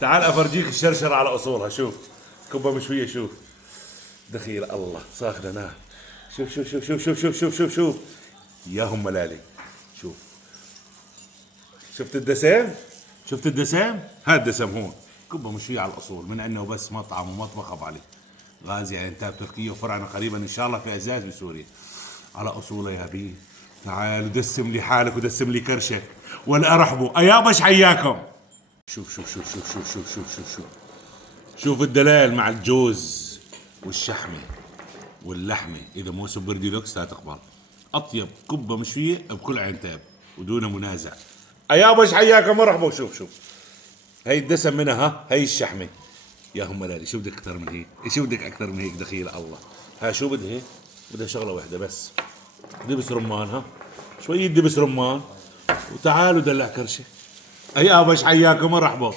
تعال افرجيك الشرشرة على اصولها. شوف كبة مشوية. شوف دخيل الله صاخنة نار. شوف شوف شوف شوف شوف شوف شوف شوف شوف يا هم ملالي. شوف شفت الدسم. شفت الدسم. هذا الدسم هون كبة مشوية على الاصول، من انه بس مطعم ومطبخ ابو علي غازي على انتاج تركيا، وفرعنا قريبا ان شاء الله في ازاز بسوريا. على اصوله يا بيه. تعال دسم لي حالك ودسم لي كرشك ولا ارحبوا ايابش حياكم. شوف شوف شوف شوف شوف شوف شوف شوف شوف شوف الدلال مع الجوز والشحمة واللحمة. إذا مو سوبر ديلوكس لا تقبل. أطيب كبة مشوية بكل عين تاب ودون منازع. أيابش حياكم مرحبا. شوف شوف هي الدسم منها، ها هي الشحمة. يا هم ملالي شو بدك أكثر من هيك؟ شو بدك أكثر من هيك دخيل الله. ها شو بدها هيك؟ بدها شغلة واحدة بس، دبس رمان. ها شوية دبس رمان وتعالوا دلع كرشة. أيابش حياكم مرحبا.